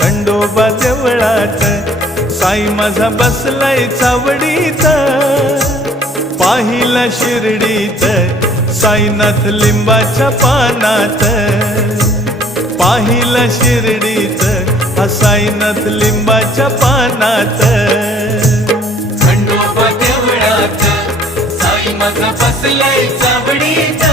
खंडोबा देवळात, साई माझा बसलाय चावडीत, पाहिला शिर्डीत साईनाथ लिंबाच्या पानात, पाहिला शिर्डीत हा साईनाथ लिंबाच्या पानात. खंडोबा देवळात साई माझा बसलाय चावडीत,